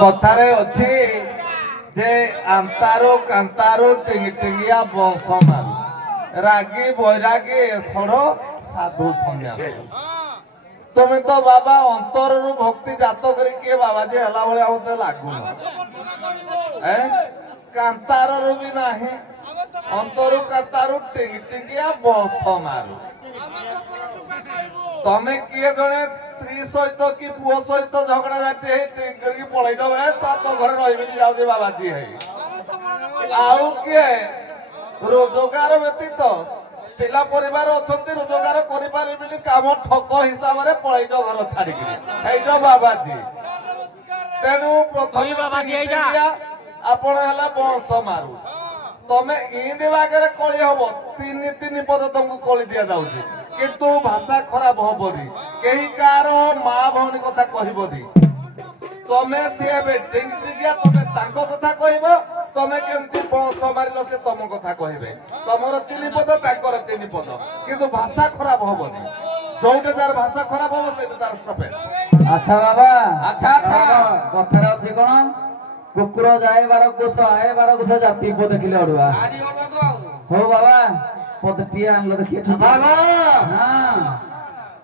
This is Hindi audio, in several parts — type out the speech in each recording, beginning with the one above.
कथारे अच्छी जे अंतारो कांतारो टिंगिया बंश मारू रागी बैरागी एसरो साधु सन्यासी तुम्हें तो बाबा अंतर भक्ति जात कर बाबा जी हला भाया मत लगुन कांतार भी ना अंतर कांतारू टिंगिया बंश मारू तमें किए जड़े स्त्री सहित कि पुओ सहित झगड़ा झाटी करके पलई दब सात घर रही बाबाजी है आउ किए रोजगार व्यतीत पिला परिवार अच्छा रोजगार कर काम ठक हिसाब से पलई घर छाड़ बाबाजी तेणु प्रथम आपण है बंश मारू तमे इंदी बागे कली हम तीन पद तुमको कली दि जाऊँगी किंतु भाषा खराब हबनी कहीं कार माँ भौणी कथा कहबनी तमे सी टिंगिया तमे कथा कह तमे केमती बंश मारिल से तुम कथा कहे तुमर 3 पद ताकर 3 पद किंतु भाषा खराब हबनी जोटे तार भाषा खराब हम से तार स्टॉपेज। अच्छा बाबा अच्छा अच्छा कथार अच्छी कौन कुकुर जाए 12 कोष आए 12 कोष जाती पो देखिले अड़ुआ हो बाबा पदटिया आनलो देखिए बाबा हां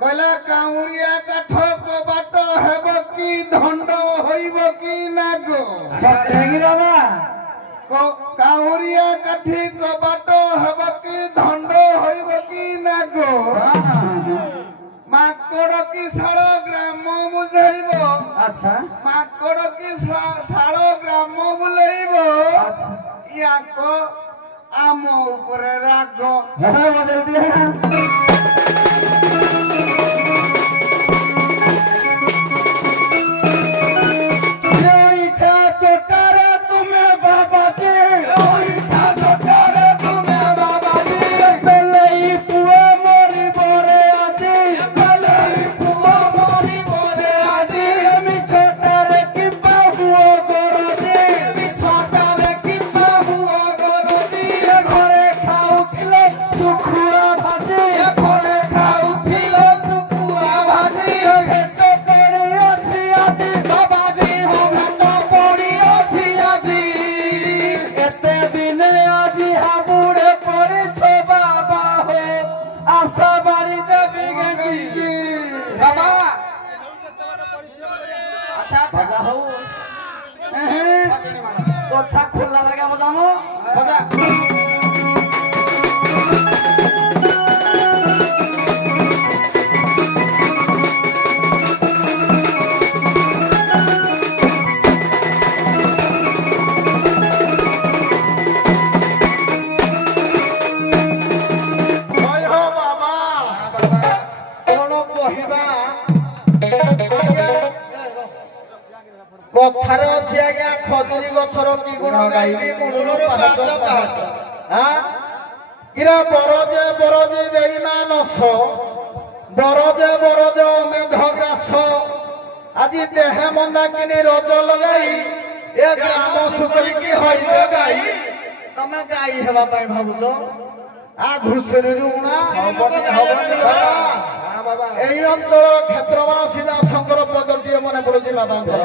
कहला काउरिया काठ को बाट हेब की धंड होइब की नागो सत्रेगी बाबा काउरिया काठी को बाट हेब की धंड होइब की नागो माकड़ की शाल ग्राम बुझाइब अच्छा माकड़ की शाल ग्राम बुलाइब अच्छा याको आम ऊपर राग बदल दिया खुला लगा बताओ कथार अच्छी आज्ञा खजुरी गछर कि गुण गाइबी मुलुर पाहाच बरजे बरजे देईमा नस बरजे मेघ ग्रास आज देहे मंदा किनी रज लगाई ए ग्राम सुकरी की हइबे गाई तमे गाई हेबा पई भाबुछ आ घुसरी उणा এই অঞ্চল ক্ষেত্রবাসী দাসঙ্কর পদটিয়ে মনে পড়ুছি বাদাঙ্কর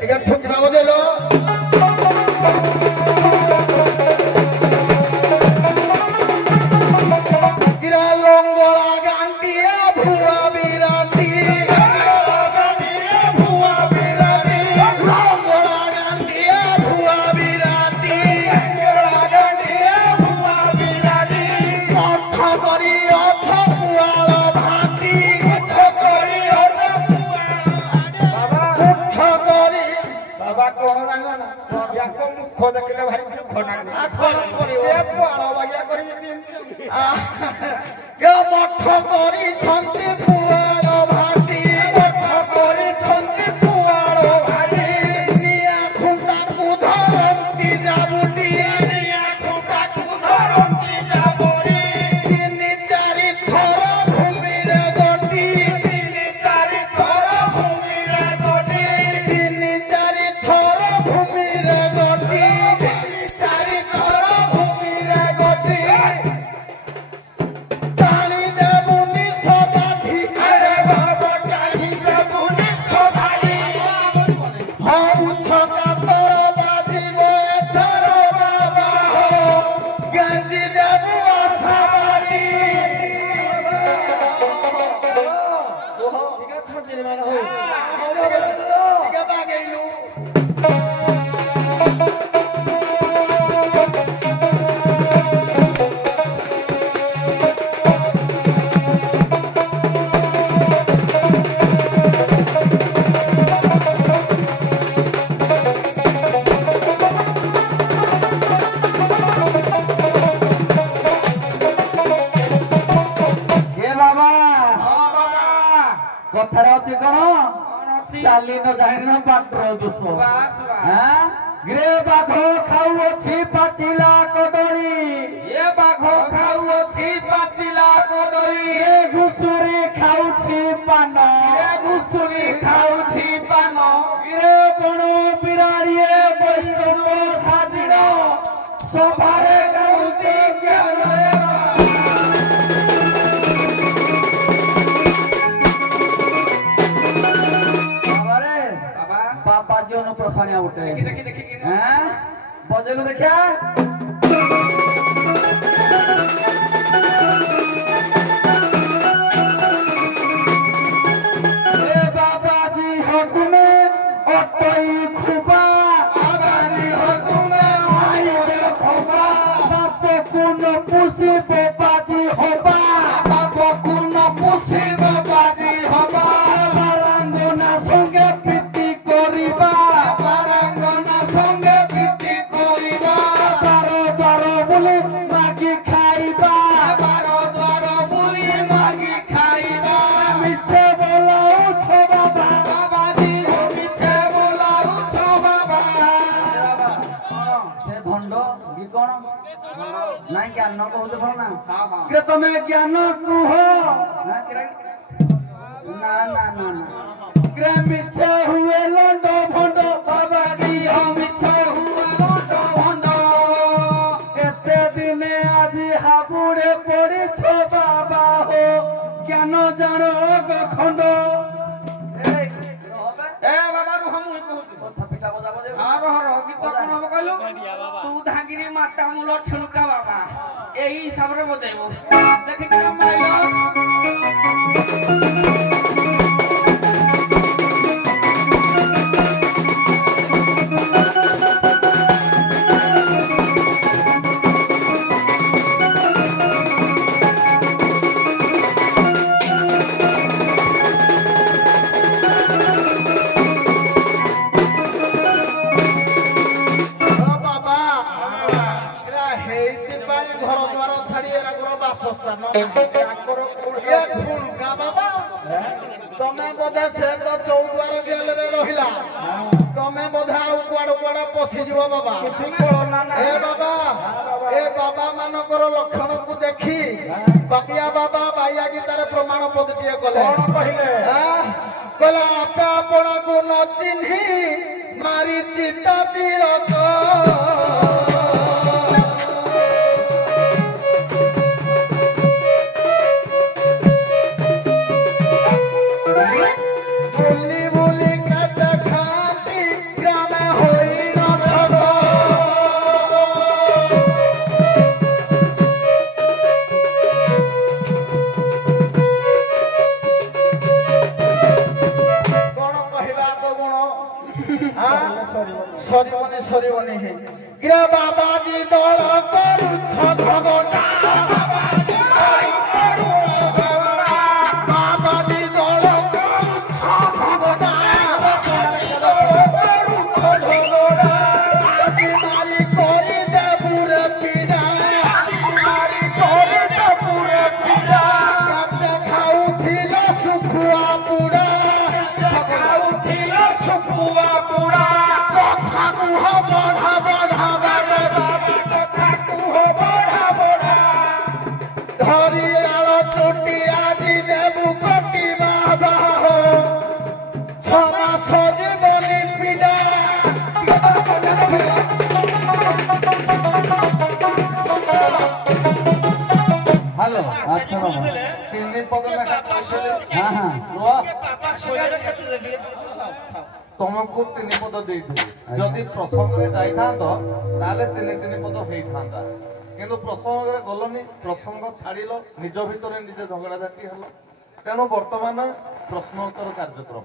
টিকে ঠুকরা বজাইল কিরা লঙ্গলা গান্ডিয়া ভুয়া বিরাটি मुख देखले भारी दुख मठ करी छंती पुआल भाटी मठ करी छंती पुआल भाटी निया खुंटा को धरती जाबुटी निया खुंटा को धरती जाबुटी 3-4 थर भूमि रे गटी 3-4 थर भूमि रे गटी 3-4 थर भूमि रे गटी 3-4 थर भूमि रे गटी तानी देबुनी सदा भिखारे ଚାଲି ନ ଜାଣିନ ବାଟର ଦୋଷ ବାସ୍ ବାସ୍। ହାଁ ଗ୍ରେ ବାଘ ଖାଉଅଛି ପାଚିଲା କଦଳୀ ଏ ବାଘ ଖାଉଅଛି ପାଚିଲା କଦଳୀ ଏ ଘୁଷୁରୀ ଖାଉଛି ପାନ ଏ ଘୁଷୁରୀ ଖାଉଛି ପାନ ଗ୍ରେ ବଣ ବିରାଡ଼ିଏ ବୈଷ୍ଣବ ସାଜିଣ ସଭାରେ ଗାଉଛି ଜ୍ଞାନରେ बाबा जी प्रसाणिया उठे देखी देखी हैं बजेलु देखिया ए बाबा जी हो तुमे अटई खुबा बाबा जी हो तुमे आई बे खुबा बाप को न पुसी बाबा जी होबा बाप को न पुसी बाबा जी होबा बारंगना संगे प्रीति करिबा बारंगना संगे प्रीति करिबा बारो बारो बोले मागी खाइबा बारो बारो बोले मागी खाइबा मिछे बोलाऊ छो बाबा बाबा जी हो मिछे बोलाऊ छो बाबा से भंडो की कोन নাই জ্ঞান কহুতে ভাল না हाँ हाँ কে তুমি জ্ঞান কুহ না কে না না না না কে মিছে হুয়ে লন্ড ভন্ড বাবা জি হম মিছে হুয়ে লন্ড ভন্ড এতে দিনে আজি হাবুড়ে পড়িছ বাবা হো জ্ঞান জানো গখন্ড এই হবে ए बाबा रुह मुई कहूची ও ছাপিটা বজাবো যে हाँ रह रह गीत कोन हबो कहलु तू धागिरी माता मूल ठुणका बाबा एही हिसाब रे बजाइबो देखि कि माइलो बाबा एरा हेइति पाई घर द्वार छाड़ी एरा गुरो बासस्थान आकर कुड़िया फुलका बाबा तमे बोधे से तो चौद्वार जेल रे रहिला तमे बोधे आउ कुआड़ कुआड़ पसी जीव बाबा ए बाबा मानकर लक्षण को देखी बाकिया बाबा बाइया गीतार प्रमाण पदटिए कले कहला आपे आपण को न चिन्ही मारी चिता तिलक बुली बुली कत खाती ग्राम होई न ठग कोन कहबा को गुण सरीबनी सरीबनी हे गिरा बाबाजी दल करू छगटा बाबाजी दल करू छगटा आजी मारी करी देबु रे पीड़ा मारी करी देबु रे पीड़ा कते खाउथिला सुखुआ पुड़ा खाउथिला सुखुआ पुड़ा कथा कुह बढ़ा बढ़ा बाबा कथा कुह बढ़ा बढ़ा धरी आल चोटी आजी देबु कटी बाबा हो क्षमा सजीवनी पीड़ा हेलो अच्छा बाबा तीन दिन पद में हां हां तुमको तीन पद देइथि जदि प्रसंग रे जाइथांतो ताले तीन पद हेइथांता किंतु प्रसंग रे गलनी प्रसंग छाड़िलो निज भितरे निजे झगड़ा झाटी हलो तेणु वर्तमान प्रश्नोत्तर कार्यक्रम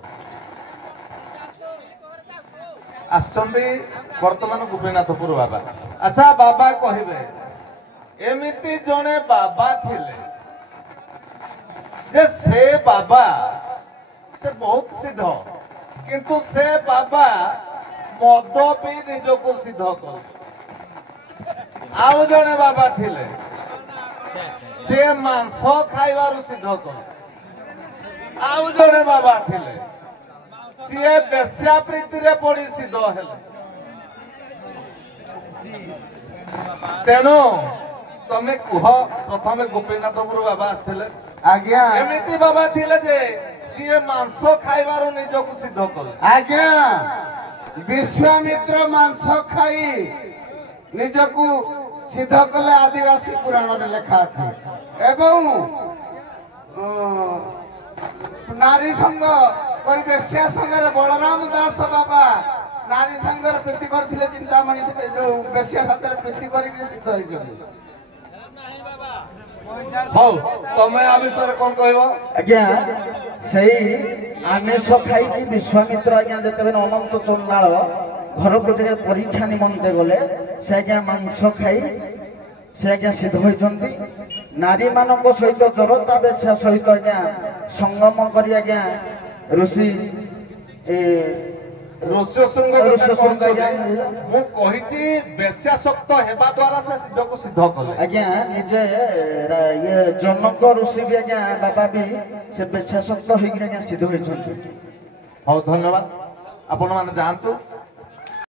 आछंदी वर्तमान गोपीनाथपुर बाबा अच्छा बाबा कहिबे एमिति जने बाबा थिले जे से बाबा से बहुत सिद्ध किंतु से बाबा मद पी निजको सिद्ध कर आउ जने बाबा थिले से मांस खाइबारु सिद्ध कर आउ जने बाबा थिले ସିଏ ବେଶ୍ୟା ପ୍ରୀତିରେ ପଡି ସିଦ୍ଧ ହେଲେ। ତେଣୁ ତମେ କୁହ ପ୍ରଥମେ ଗୋପୀନାଥପୁର ବାବା ଆସିଥିଲେ ଆଜ୍ଞା ଏମିତି ବାବା ଥିଲେ ଯେ ସିଏ ମାଂସ ଖାଇବାରୁ ନିଜକୁ ସିଦ୍ଧ କଲେ। ଆଜ୍ଞା ବିଶ୍ୱାମିତ୍ର ମାଂସ ଖାଇ ନିଜକୁ ସିଦ୍ଧ କଲେ ଆଦିବାସୀ ପୁରାଣରେ ଲେଖା ଅଛି। ଏବଂ ନାରୀ ସଂଘ କରି ବେଶ୍ୟା ସଂଘରେ ବଳରାମ ଦାସ ବାବା ନାରୀ ସଂଘରେ ପ୍ରୀତି କରିଥିଲେ ଚିନ୍ତାମଣି ଯୋଉ ବେଶ୍ୟା ସାଥିରେ ପ୍ରୀତି କରିକି ସିଦ୍ଧ ହେଇଛନ୍ତି। ହଉ ତମେ ଆ ବିଷୟରେ କଣ କହିବ? ଆଜ୍ଞା ସେଇ ଆମିଷ ଖାଇକି ବିଶ୍ୱାମିତ୍ର ଆଜ୍ଞା ଯେତେବେଳେ ଅନନ୍ତ ଚଣ୍ଡାଳ ଘରକୁ ଯେ ପରୀକ୍ଷା ନିମନ୍ତେ ଗଲେ ସେ ଆଜ୍ଞା ମାଂସ ଖାଇ ସେ ଆଜ୍ଞା ସିଦ୍ଧ ହୋଇଛନ୍ତି। ନାରୀ ମାନଙ୍କ ସହିତ ଜରତା ବେଶ୍ୟା ସହିତ ଆଜ୍ଞା ସଙ୍ଗମ କରି ଆଜ୍ଞା ଋଷି ଋଷ୍ୟଶୃଙ୍ଗ ମୁଁ କହିଛି ବେଶ୍ୟାସକ୍ତ ହେବା ଦ୍ୱାରା ସେ ସିଦ୍ଧକୁ ସିଦ୍ଧ କଲେ। ଆଜ୍ଞା ନିଜେ ଇଏ ଜନକ ଋଷି ବି ଆଜ୍ଞା ବାବା ବି ସେ ବେଶ୍ୟାସକ୍ତ ହେଇକି ଆଜ୍ଞା ସିଦ୍ଧ ହୋଇଛନ୍ତି। ହଉ ଧନ୍ୟବାଦ ଆପଣ ମାନେ ଯାଆନ୍ତୁ।